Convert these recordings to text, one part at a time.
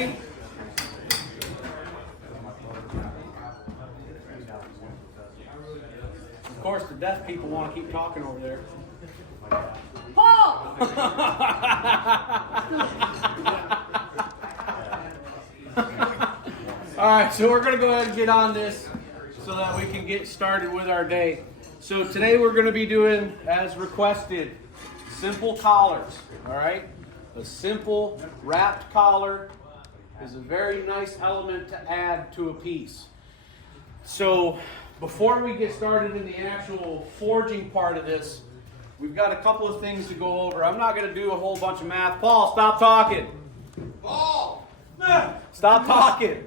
ready? Of course, the deaf people want to keep talking over there. Paul! All right, so we're going to go ahead and get on this so that we can get started with our day. So today we're going to be doing, as requested, simple collars. All right, a simple wrapped collar is a very nice element to add to a piece. So before we get started in the actual forging part of this, we've got a couple of things to go over. I'm not going to do a whole bunch of math. Paul, stop talking. Paul! Stop talking.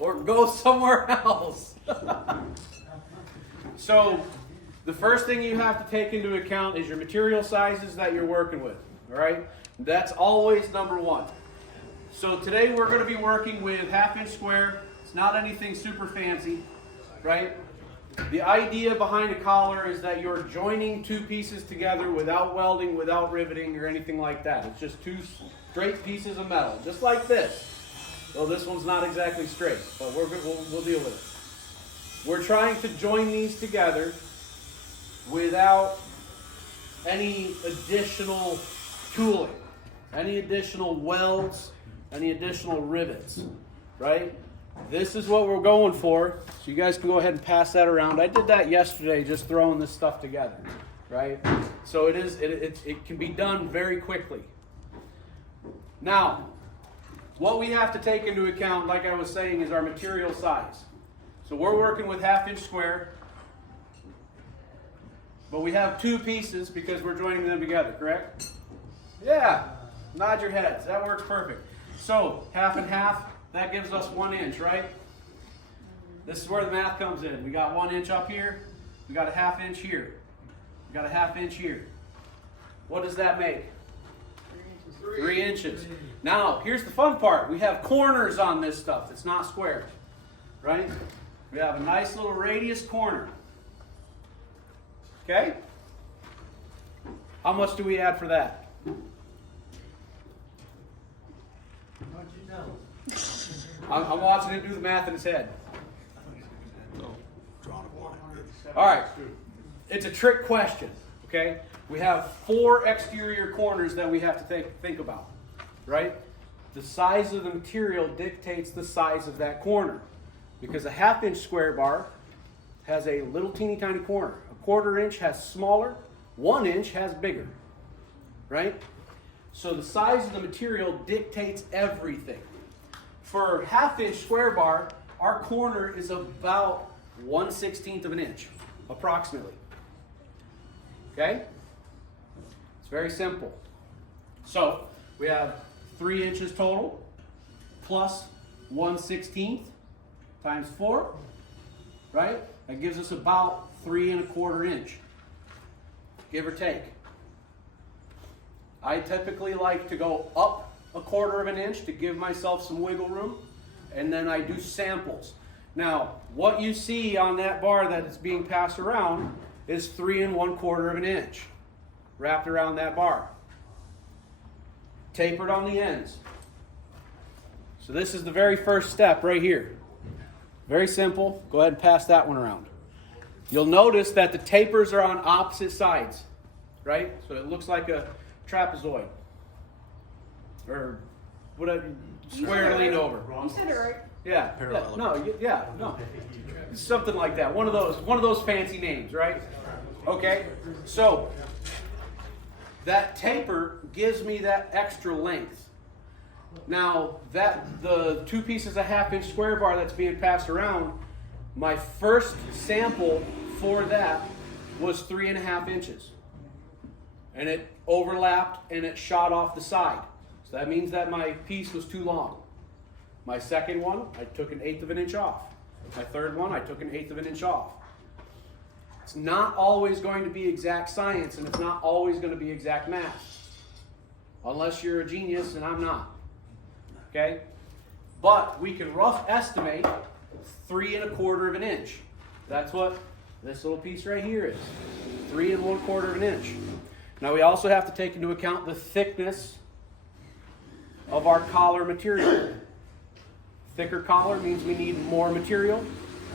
Or go somewhere else. So the first thing you have to take into account is your material sizes that you're working with. All right? That's always number one. So today we're going to be working with 1/2 inch square. It's not anything super fancy, right? The idea behind a collar is that you're joining two pieces together without welding, without riveting, or anything like that. It's just two straight pieces of metal, just like this. Well, this one's not exactly straight, but we'll deal with it. We're trying to join these together without any additional tooling, any additional welds, any additional rivets, right? This is what we're going for, so you guys can go ahead and pass that around. I did that yesterday, just throwing this stuff together, right? So it can be done very quickly. Now, what we have to take into account, like I was saying, is our material size. So we're working with 1/2 inch square, but we have two pieces because we're joining them together, correct? Yeah, nod your heads, that works perfect. So 1/2 and 1/2, that gives us 1 inch, right? This is where the math comes in. We got 1 inch up here, we got a 1/2 inch here, we got a 1/2 inch here. What does that make? 3 inches. Now, here's the fun part. We have corners on this stuff. It's not square, right? We have a nice little radius corner. Okay? How much do we add for that? I'm watching him do the math in his head. All right. It's a trick question, okay? We have 4 exterior corners that we have to think about, right? The size of the material dictates the size of that corner, because a 1/2 inch square bar has a little teeny tiny corner. A 1/4 inch has smaller, 1 inch has bigger, right? So the size of the material dictates everything. For 1/2 inch square bar, our corner is about 1/16 of an inch, approximately. Okay? It's very simple. So we have 3 inches total, plus 1/16 times 4, right? That gives us about 3 1/4 inch, give or take. I typically like to go up 1/4 of an inch to give myself some wiggle room, and then I do samples. Now, what you see on that bar that is being passed around is 3 1/4 of an inch wrapped around that bar, tapered on the ends. So this is the very first step right here. Very simple. Go ahead and pass that one around. You'll notice that the tapers are on opposite sides, right? So it looks like a trapezoid, or whatever, square to lean over. You said it right. Yeah, no. Something like that. One of those fancy names, right? Okay. So that taper gives me that extra length. Now, the 2 pieces of 1/2 inch square bar that's being passed around, my first sample for that was 3 1/2 inches. And it overlapped and it shot off the side. So that means that my piece was too long. My second one, I took 1/8 of an inch off. My third one, I took 1/8 of an inch off. It's not always going to be exact science, and it's not always going to be exact math. Unless you're a genius, and I'm not. Okay? But we can rough estimate 3 1/4 of an inch. That's what this little piece right here is. 3 1/4 of an inch. Now we also have to take into account the thickness of our collar material. Thicker collar means we need more material.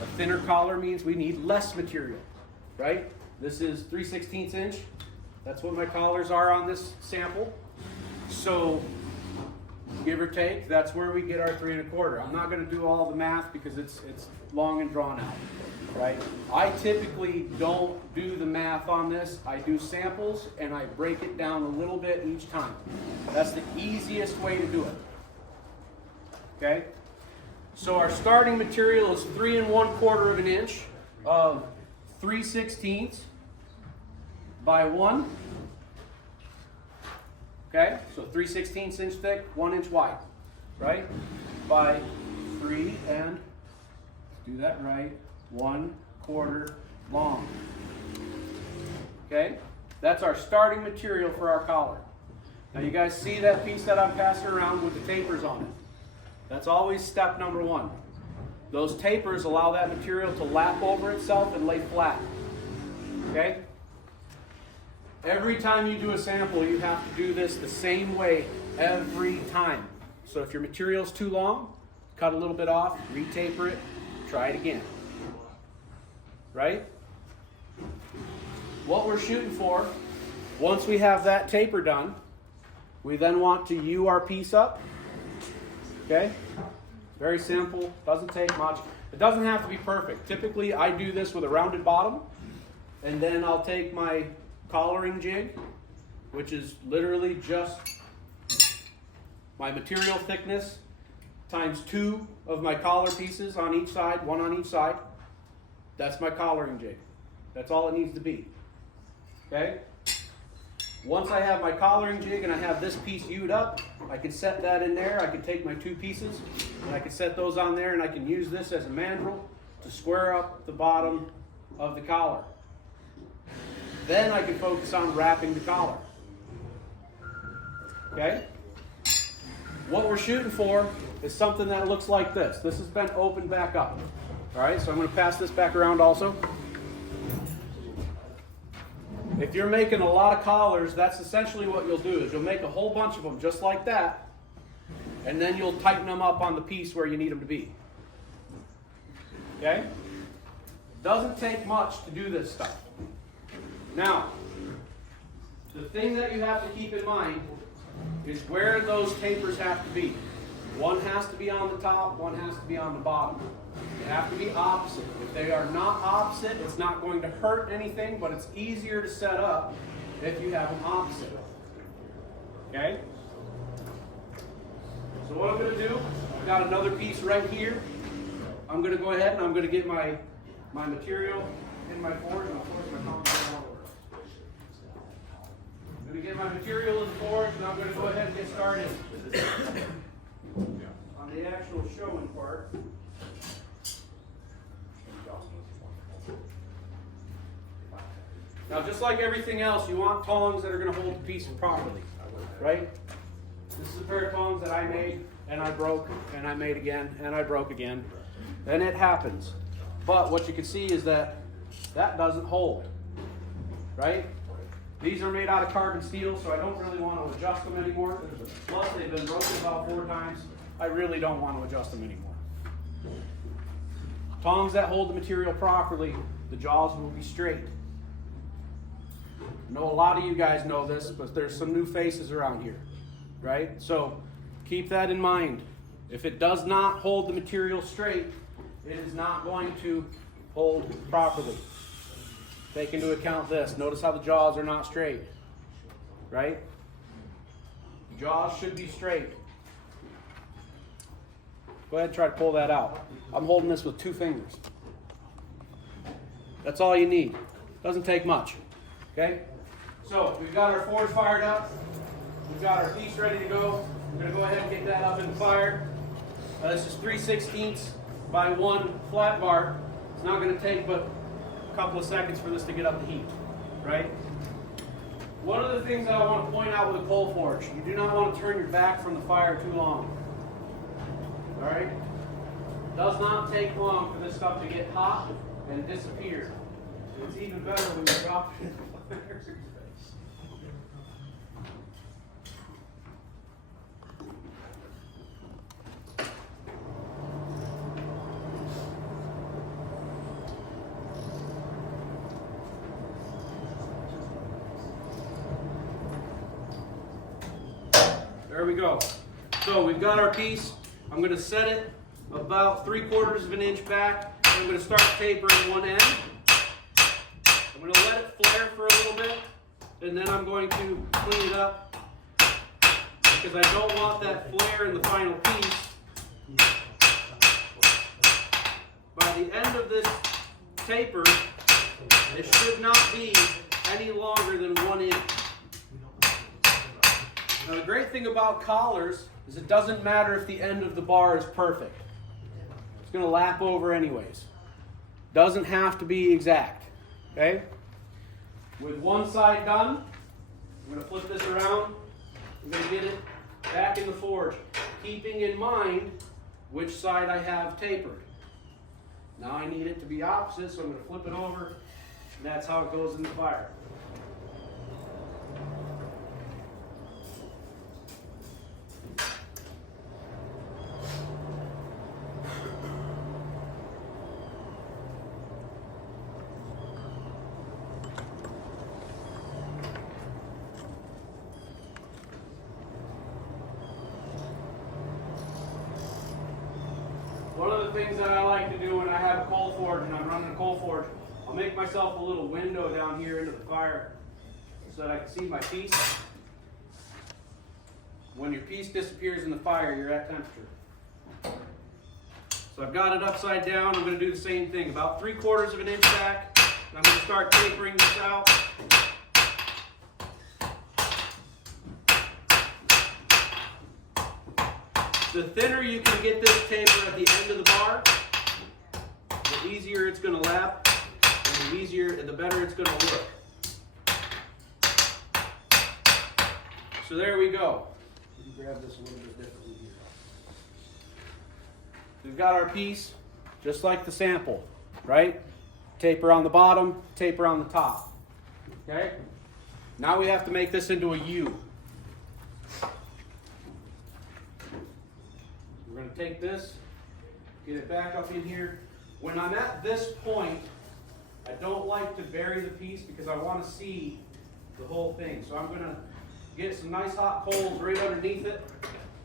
A thinner collar means we need less material, right? This is 3/16 inch. That's what my collars are on this sample. So, give or take, that's where we get our 3 1/4. I'm not going to do all the math because it's long and drawn out, right? I typically don't do the math on this. I do samples and I break it down a little bit each time. That's the easiest way to do it. Okay? So our starting material is 3 1/4 of an inch of 3/16 by 1. Okay, so 3/16 inch thick, 1 inch wide, right? By 3 and, do that right, 1/4 long. Okay, that's our starting material for our collar. Now you guys see that piece that I'm passing around with the tapers on it? That's always step number 1. Those tapers allow that material to lap over itself and lay flat. Okay? Every time you do a sample, you have to do this the same way every time. So if your material's too long, cut a little bit off, re-taper it, try it again. Right? What we're shooting for, once we have that taper done, we then want to U our piece up. Okay? Very simple, doesn't take much. It doesn't have to be perfect. Typically, I do this with a rounded bottom, and then I'll take my collaring jig, which is literally just my material thickness times 2 of my collar pieces on each side, 1 on each side. That's my collaring jig. That's all it needs to be. Okay? Once I have my collaring jig and I have this piece U'd up, I can set that in there. I can take my 2 pieces and I can set those on there, and I can use this as a mandrel to square up the bottom of the collar. Then I can focus on wrapping the collar. Okay? What we're shooting for is something that looks like this. This has been opened back up. All right, so I'm going to pass this back around also. If you're making a lot of collars, that's essentially what you'll do, is you'll make a whole bunch of them just like that, and then you'll tighten them up on the piece where you need them to be. Okay? Doesn't take much to do this stuff. Now, the thing that you have to keep in mind is where those tapers have to be. One has to be on the top, one has to be on the bottom. They have to be opposite. If they are not opposite, it's not going to hurt anything, but it's easier to set up if you have them opposite. Okay? So what I'm going to do, I've got another piece right here. I'm going to go ahead and I'm going to get my material in my forge, and of course my concrete all over. I'm going to get my material in the forge, and I'm going to go ahead and get started on the actual showing part. Now, just like everything else, you want tongs that are going to hold the piece properly, right? This is a pair of tongs that I made, and I broke, and I made again, and I broke again. And it happens. But what you can see is that that doesn't hold, right? These are made out of carbon steel, so I don't really want to adjust them anymore. Plus, they've been broken about 4 times. I really don't want to adjust them anymore. Tongs that hold the material properly, the jaws will be straight. I know a lot of you guys know this, but there's some new faces around here, right? So keep that in mind. If it does not hold the material straight, it is not going to hold properly. Take into account this. Notice how the jaws are not straight, right? The jaws should be straight. Go ahead and try to pull that out. I'm holding this with 2 fingers. That's all you need. Doesn't take much. Okay? So we've got our forge fired up. We've got our piece ready to go. We're going to go ahead and get that up in the fire. This is 3/16 by 1 flat bar. It's not going to take but a couple of seconds for this to get up to heat, right? One of the things I want to point out with a coal forge, you do not want to turn your back from the fire too long. All right? It does not take long for this stuff to get hot and disappear. It's even better when you drop it in the fire. There we go. So we've got our piece. I'm going to set it about 3/4 of an inch back. I'm going to start tapering one end. I'm going to let it flare for a little bit, and then I'm going to clean it up because I don't want that flare in the final piece. By the end of this taper, it should not be any longer than 1 inch. Now the great thing about collars is it doesn't matter if the end of the bar is perfect. It's going to lap over anyways. Doesn't have to be exact. Okay? With one side done, I'm going to flip this around. I'm going to get it back in the forge, keeping in mind which side I have tapered. Now I need it to be opposite, so I'm going to flip it over, and that's how it goes in the fire. One of the things that I like to do when I have a coal forge and I'm running a coal forge, I'll make myself a little window down here into the fire so that I can see my piece. When your piece disappears in the fire, you're at temperature. So I've got it upside down. I'm going to do the same thing, about 3/4 of an inch back. And I'm going to start tapering this out. The thinner you can get this taper at the end of the bar, the easier it's going to lap, and the better it's going to look. So there we go. Let me grab this a little bit differently here. We've got our piece, just like the sample, right? Taper on the bottom, taper on the top. Okay? Now we have to make this into a U. We're going to take this, get it back up in here. When I'm at this point, I don't like to bury the piece because I want to see the whole thing. So I'm going to get some nice hot coals right underneath it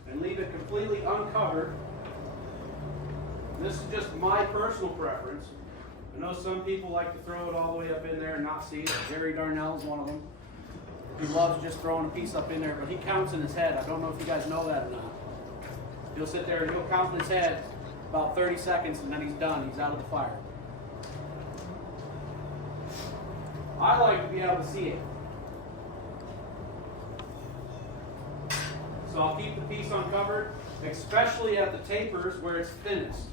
and leave it completely uncovered. And this is just my personal preference. I know some people like to throw it all the way up in there and not see it. Jerry Darnell is one of them. He loves just throwing a piece up in there, but he counts in his head. I don't know if you guys know that or not. He'll sit there and he'll count in his head about 30 seconds and then he's done. He's out of the fire. I like to be able to see it. So I'll keep the piece uncovered, especially at the tapers where it's thinnest.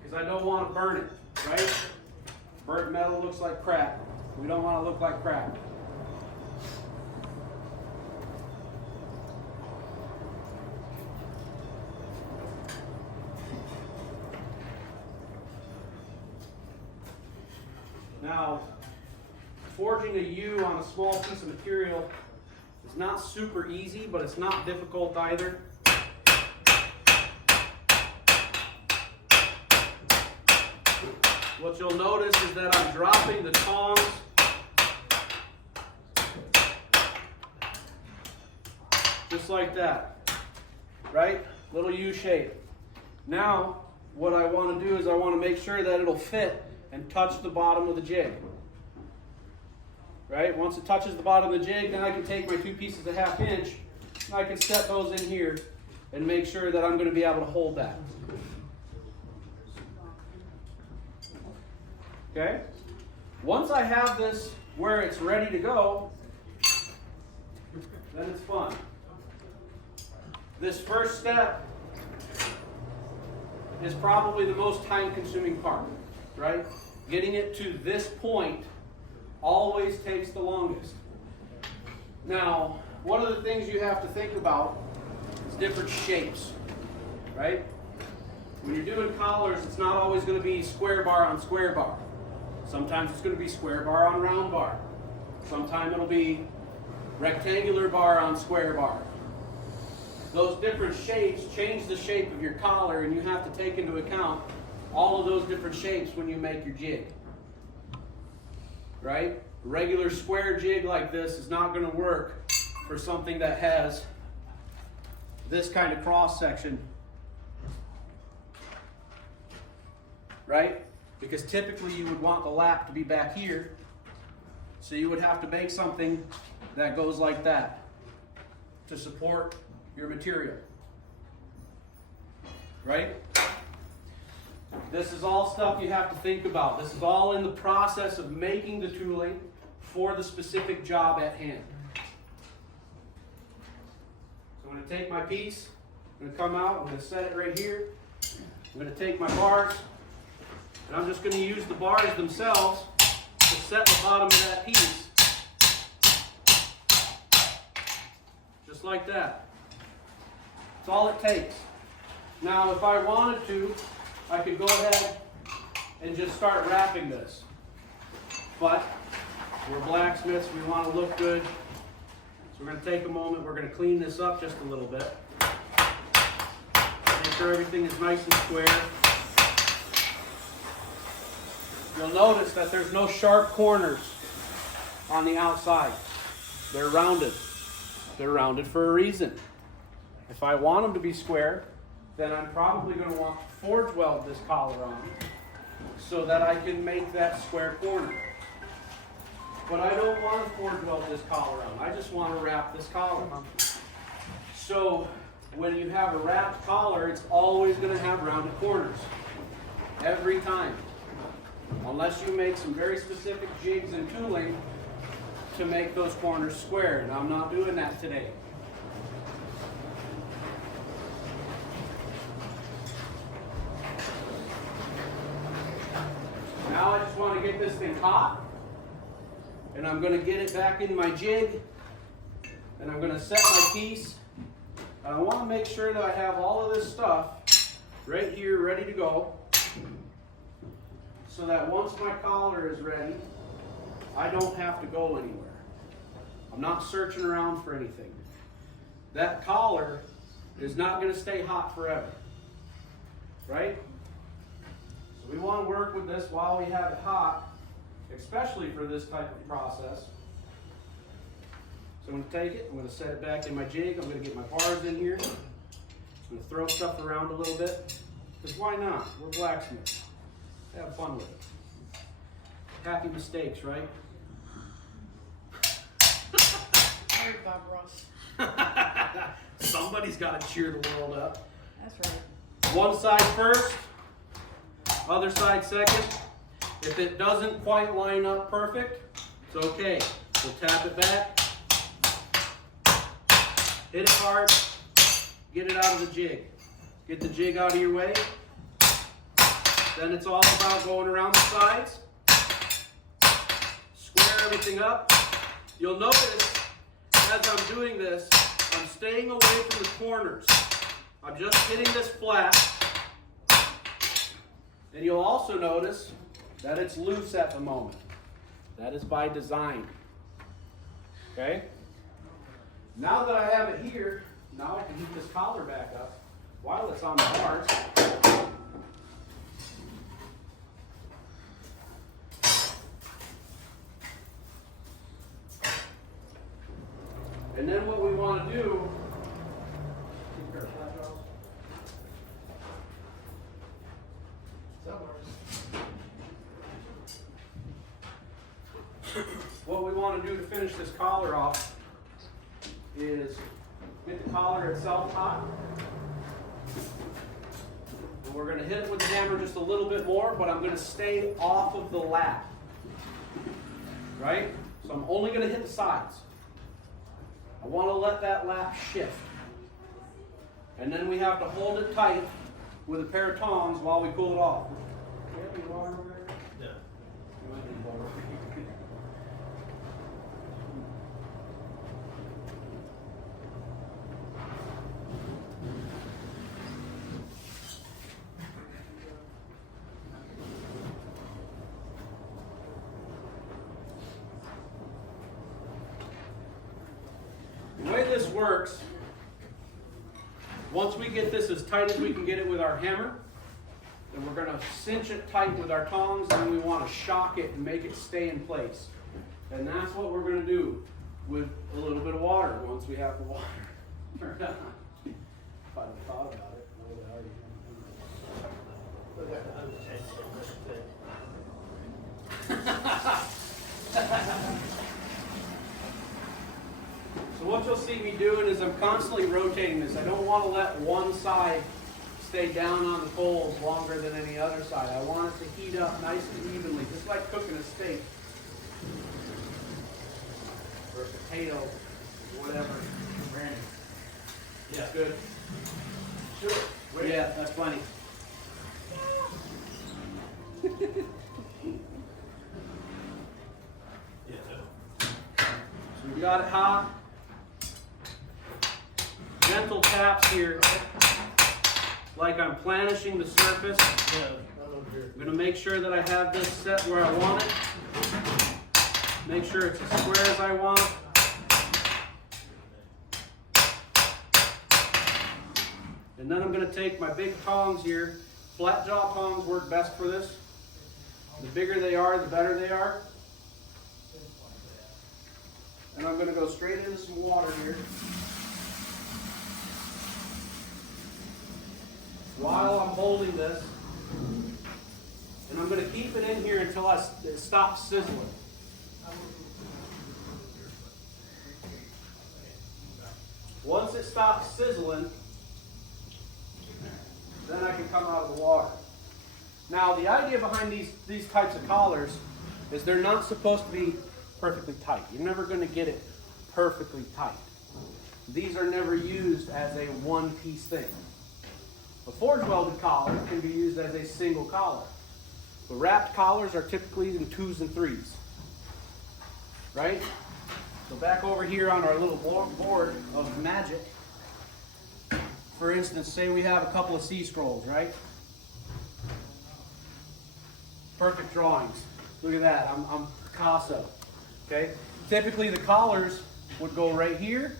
Because I don't want to burn it, right? Burnt metal looks like crap. We don't want to look like crap. Now, forging a U on a small piece of material is not super easy, but it's not difficult either. What you'll notice is that I'm dropping the tongs just like that, right? Little U shape. Now, what I want to do is I want to make sure that it'll fit and touch the bottom of the jig. Right? Once it touches the bottom of the jig, then I can take my 2 pieces of 1/2 inch and I can set those in here and make sure that I'm going to be able to hold that. Okay? Once I have this where it's ready to go, then it's fun. This first step is probably the most time-consuming part, right? Getting it to this point always takes the longest. Now, one of the things you have to think about is different shapes, right? When you're doing collars, it's not always going to be square bar on square bar. Sometimes it's going to be square bar on round bar. Sometimes it'll be rectangular bar on square bar. Those different shapes change the shape of your collar, and you have to take into account all of those different shapes when you make your jig. Right? A regular square jig like this is not going to work for something that has this kind of cross section, right? Because typically you would want the lap to be back here, so you would have to make something that goes like that to support your material, right? This is all stuff you have to think about. This is all in the process of making the tooling for the specific job at hand. So I'm going to take my piece, I'm going to come out, I'm going to set it right here. I'm going to take my bars, and I'm just going to use the bars themselves to set the bottom of that piece. Just like that. That's all it takes. Now, if I wanted to, I could go ahead and just start wrapping this. But we're blacksmiths, we want to look good. So we're going to take a moment, we're going to clean this up just a little bit. Make sure everything is nice and square. You'll notice that there's no sharp corners on the outside. They're rounded. They're rounded for a reason. If I want them to be square, then I'm probably going to want to forge weld this collar on so that I can make that square corner. But I don't want to forge weld this collar on. I just want to wrap this collar on. So when you have a wrapped collar, it's always going to have rounded corners. Every time. Unless you make some very specific jigs and tooling to make those corners square. And I'm not doing that today. Now I just want to get this thing hot, and I'm going to get it back in my jig, and I'm going to set my piece, and I want to make sure that I have all of this stuff right here ready to go, so that once my collar is ready, I don't have to go anywhere. I'm not searching around for anything. That collar is not going to stay hot forever, right? So we want to work with this while we have it hot, especially for this type of process. So I'm going to take it, I'm going to set it back in my jig, I'm going to get my bars in here, I'm going to throw stuff around a little bit, because why not? We're blacksmiths. Have fun with it. Happy mistakes, right? Sorry, Bob Ross. Somebody's got to cheer the world up. That's right. One side first, other side second. If it doesn't quite line up perfect, it's okay. We'll tap it back, hit it hard, get it out of the jig. Get the jig out of your way. Then it's all about going around the sides, square everything up. You'll notice as I'm doing this, I'm staying away from the corners. I'm just hitting this flat. And you'll also notice that it's loose at the moment. That is by design. Okay? Now that I have it here, now I can heat this collar back up while it's on the bars. And then what we want to do, what we want to do to finish this collar off is get the collar itself hot. And we're going to hit it with the hammer just a little bit more, but I'm going to stay off of the lap. Right? So I'm only going to hit the sides. I want to let that lap shift. And then we have to hold it tight with a pair of tongs while we pull it off. Do you have any water over there? No. You might need water. The way this works, once we get this as tight as we can get it with our hammer, then we're going to cinch it tight with our tongs, and then we want to shock it and make it stay in place. And that's what we're going to do with a little bit of water once we have the water turned on. If I'd have thought about it, I would have already. Look at the other change on this thing. So what you'll see me doing is I'm constantly rotating this. I don't want to let one side stay down on the coals longer than any other side. I want it to heat up nice and evenly, just like cooking a steak or a potato, or whatever. Brandon. Yeah, good. Sure. Wait. Yeah, that's plenty. Yeah. So we got it hot. Gentle taps here, like I'm planishing the surface. Yeah, I'm over here. I'm going to make sure that I have this set where I want it. Make sure it's as square as I want. And then I'm going to take my big tongs here. Flat jaw tongs work best for this. The bigger they are, the better they are. And I'm going to go straight into some water here. While I'm holding this, and I'm going to keep it in here until it stops sizzling. Once it stops sizzling, then I can come out of the water. Now, the idea behind these types of collars is they're not supposed to be perfectly tight. You're never going to get it perfectly tight. These are never used as a one-piece thing. A forge welded collar can be used as a single collar. The wrapped collars are typically in 2s and 3s. Right? So back over here on our little board of magic, for instance, say we have a couple of C-scrolls, right? Perfect drawings. Look at that, I'm Picasso. Okay? Typically the collars would go right here,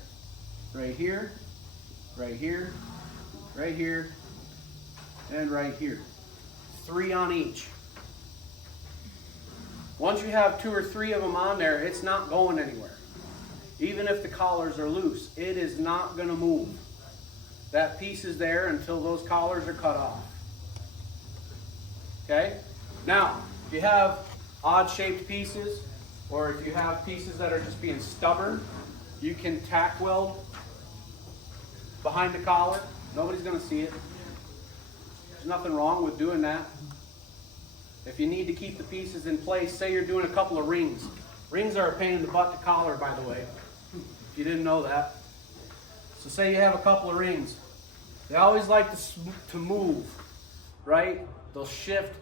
right here, right here, right here, and right here. 3 on each. Once you have 2 or 3 of them on there, it's not going anywhere. Even if the collars are loose, it is not going to move. That piece is there until those collars are cut off. Okay? Now, if you have odd-shaped pieces, or if you have pieces that are just being stubborn, you can tack weld behind the collar. Nobody's going to see it. There's nothing wrong with doing that. If you need to keep the pieces in place, say you're doing a couple of rings. Rings are a pain in the butt to collar, by the way, if you didn't know that. So say you have a couple of rings. They always like to move, right? They'll shift.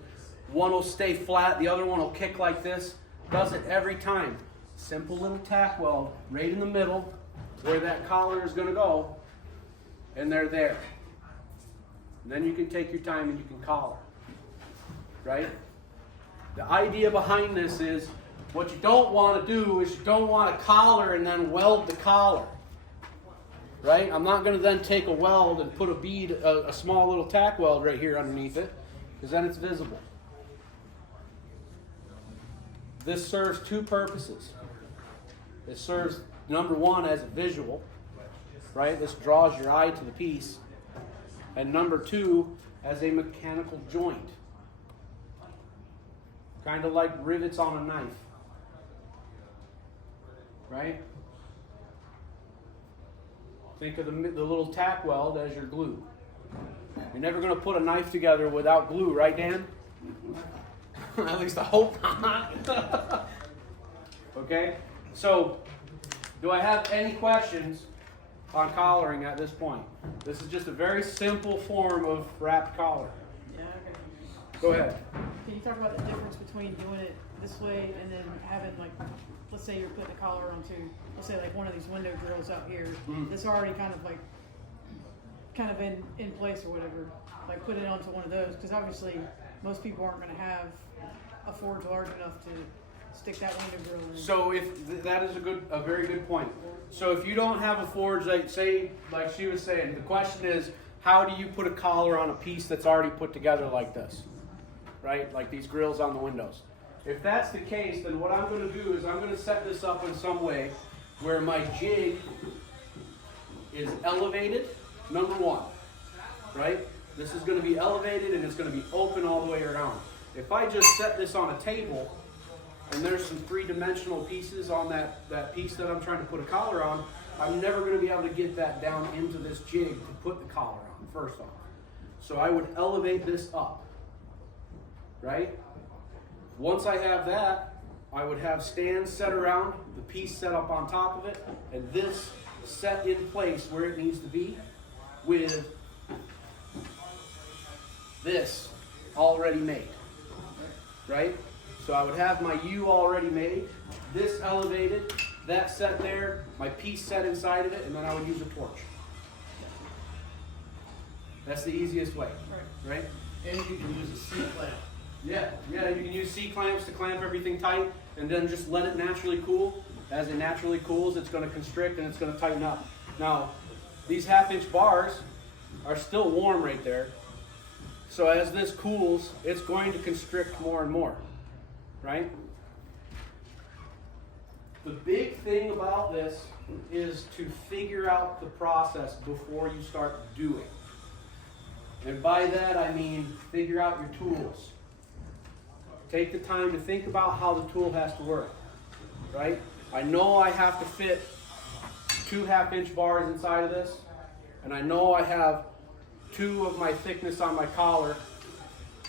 One will stay flat, the other one will kick like this. Does it every time. Simple little tack weld right in the middle where that collar is going to go, and they're there. And then you can take your time and you can collar, right? The idea behind this is what you don't want to do is you don't want to collar and then weld the collar, right? I'm not going to then take a weld and put a bead, a small little tack weld right here underneath it, because then it's visible. This serves 2 purposes. It serves, number 1, as a visual, right? This draws your eye to the piece. And number 2, as a mechanical joint. Kind of like rivets on a knife. Right? Think of the little tack weld as your glue. You're never going to put a knife together without glue, right, Dan? At least I hope not. Okay? So, do I have any questions on collaring at this point? This is just a very simple form of wrapped collar. Yeah, okay. Go ahead. Can you talk about the difference between doing it this way and then having, like, let's say you're putting a collar onto, let's say like one of these window grills out here that's already kind of in place or whatever, like put it onto one of those, because obviously most people aren't going to have a forge large enough to stick that window grill in. So if that is a very good point. So if you don't have a forge, like she was saying, the question is, how do you put a collar on a piece that's already put together like this, right? Like these grills on the windows. If that's the case, then what I'm going to do is I'm going to set this up in some way where my jig is elevated, number 1. right? This is going to be elevated and it's going to be open all the way around. If I just set this on a table and there's some three-dimensional pieces on that piece that I'm trying to put a collar on, I'm never going to be able to get that down into this jig to put the collar on, first off. So I would elevate this up, right? Once I have that, I would have stands set around, the piece set up on top of it, and this set in place where it needs to be with this already made, right? So I would have my U already made, this elevated, that set there, my piece set inside of it, and then I would use a torch. That's the easiest way, right? And you can use a C-clamp. Yeah, you can use C-clamps to clamp everything tight and then just let it naturally cool. As it naturally cools, it's going to constrict and it's going to tighten up. Now, these half-inch bars are still warm right there. So as this cools, it's going to constrict more and more, right? The big thing about this is to figure out the process before you start doing. And by that I mean figure out your tools. Take the time to think about how the tool has to work, right? I know I have to fit 2 half-inch bars inside of this, and I know I have 2 of my thickness on my collar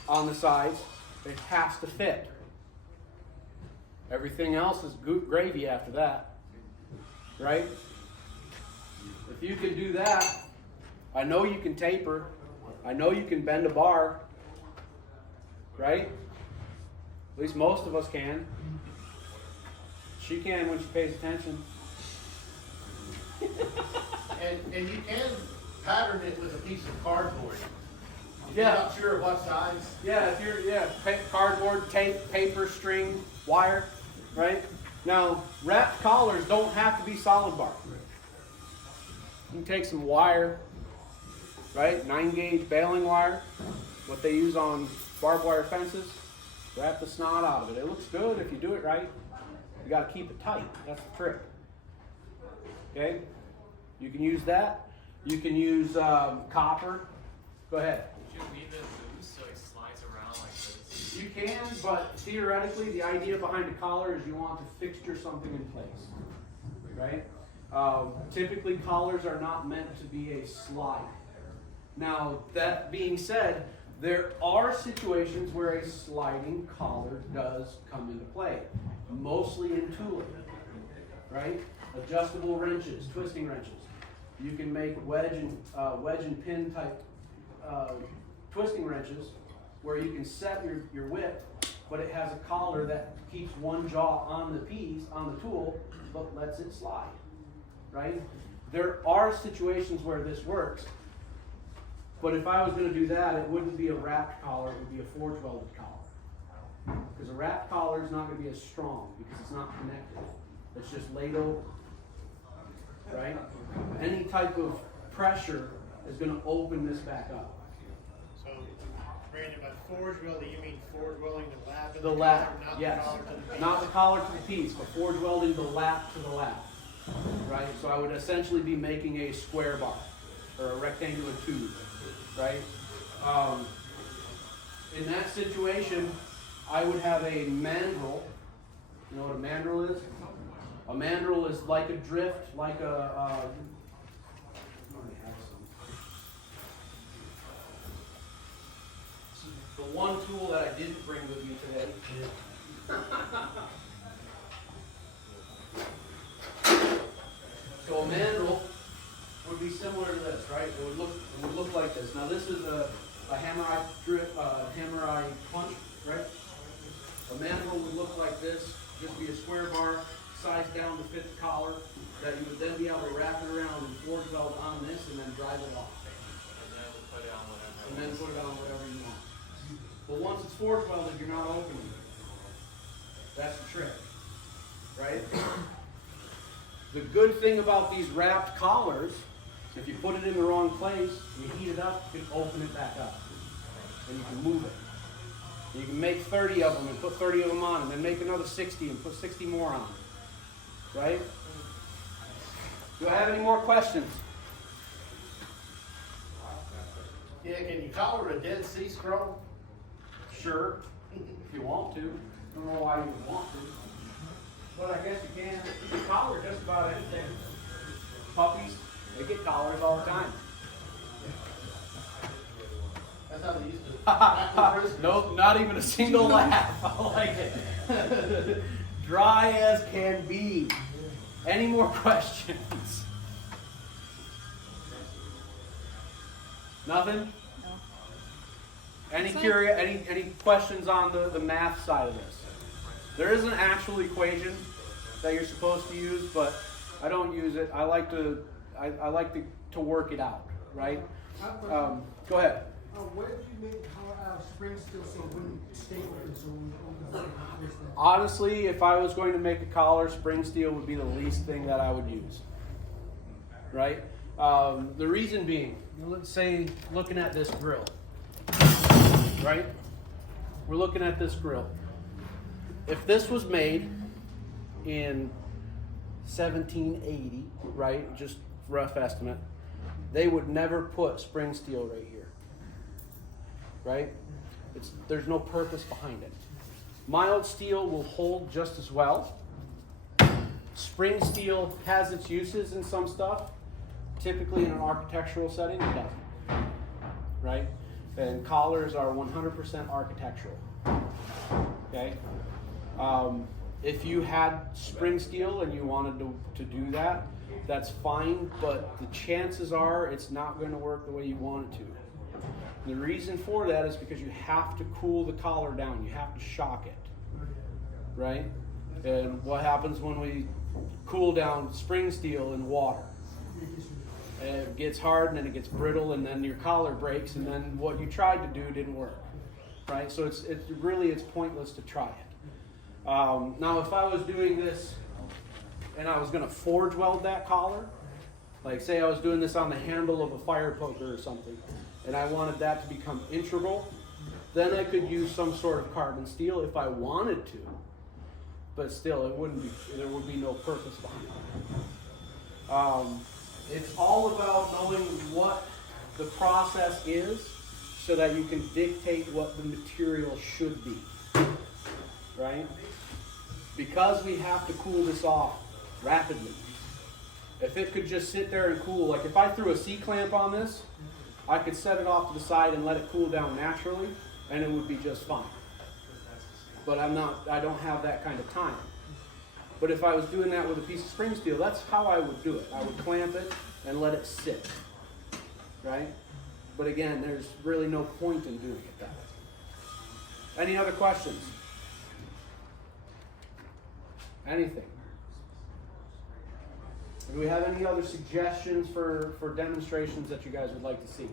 on the sides. It has to fit. Everything else is gravy after that, right? If you can do that, I know you can taper. I know you can bend a bar, right? At least most of us can. She can when she pays attention. And you can pattern it with a piece of cardboard. If Yeah. you're not sure what size. Yeah, if you're, cardboard, tape, paper, string, wire, right? Now, wrapped collars don't have to be solid bar. You can take some wire, right? 9-gauge baling wire, what they use on barbed wire fences. Wrap the snot out of it. It looks good if you do it right. You got to keep it tight. That's the trick. Okay? You can use that. You can use copper. Go ahead. Would you leave it loose so it slides around like this? You can, but theoretically, the idea behind a collar is you want to fixture something in place, right? Typically, collars are not meant to be a slide. Now, that being said, there are situations where a sliding collar does come into play, mostly in tooling, right? Adjustable wrenches, twisting wrenches. You can make wedge and pin type twisting wrenches where you can set your width, but it has a collar that keeps one jaw on the piece, on the tool, but lets it slide, right? There are situations where this works, but if I was going to do that, it wouldn't be a wrapped collar, it would be a forge welded collar. Because a wrapped collar is not going to be as strong because it's not connected. It's just laid over, right? Any type of pressure is going to open this back up. So, Brandon, by forge welding, you mean forge welding the lap? The lap, not yes. the collar to the piece? Not the collar to the piece, but forge welding the lap to the lap, right? So I would essentially be making a square bar or a rectangular tube, right? In that situation, I would have a mandrel. You know what a mandrel is? A mandrel is like a drift, like a the one tool that I didn't bring with me today. So a mandrel would be similar to this, right? It would look like this. Now this is a hammer eye punch, right? A mandrel would look like this, just be a square bar, sized down to fit the collar, that you would then be able to wrap it around and forge weld on this and then drive it off. And then we'll put it on whatever. And then put it on whatever you want. But once it's forge welded, you're not opening it. That's the trick, right? The good thing about these wrapped collars, if you put it in the wrong place, you heat it up, you can open it back up. And you can move it. And you can make 30 of them and put 30 of them on, and then make another 60 and put 60 more on. Right? Do I have any more questions? Yeah, can you collar a Dead Sea Scroll? Sure, if you want to. I don't know why you would want to. But I guess you can. You can collar just about anything. Puppies, they get collars all the time. That's how they used to act with prisoners. Nope, not even a single laugh. I like it. Dry as can be. Any more questions? Nothing? No. Any Same. any questions on the math side of this? There is an actual equation that you're supposed to use, but I don't use it. I like to work it out, right? Go ahead. Where did you make our spring steel so it wouldn't stay open so we don't Honestly, if I was going to make a collar, spring steel would be the least thing that I would use, right? The reason being, let's say looking at this grill, right? We're looking at this grill. If this was made in 1780, right, just rough estimate, they would never put spring steel right here, right? There's no purpose behind it. Mild steel will hold just as well. Spring steel has its uses in some stuff. Typically in an architectural setting, it doesn't, right? And collars are 100% architectural, okay? If you had spring steel and you wanted to do that, that's fine, but the chances are it's not going to work the way you want it to. The reason for that is because you have to cool the collar down. You have to shock it, right? And what happens when we cool down spring steel in water? And it gets hard and then it gets brittle and then your collar breaks and then what you tried to do didn't work, right? So it's pointless to try it. Now if I was doing this and I was going to forge weld that collar, like say I was doing this on the handle of a fire poker or something, and I wanted that to become integral, then I could use some sort of carbon steel if I wanted to, but still there would be no purpose behind it. It's all about knowing what the process is so that you can dictate what the material should be, right? Because we have to cool this off rapidly. If it could just sit there and cool, like if I threw a C-clamp on this, I could set it off to the side and let it cool down naturally, and it would be just fine. But I don't have that kind of time. But if I was doing that with a piece of spring steel, that's how I would do it. I would clamp it and let it sit, right? But again, there's really no point in doing it that way. Any other questions? Anything? Do we have any other suggestions for demonstrations that you guys would like to see?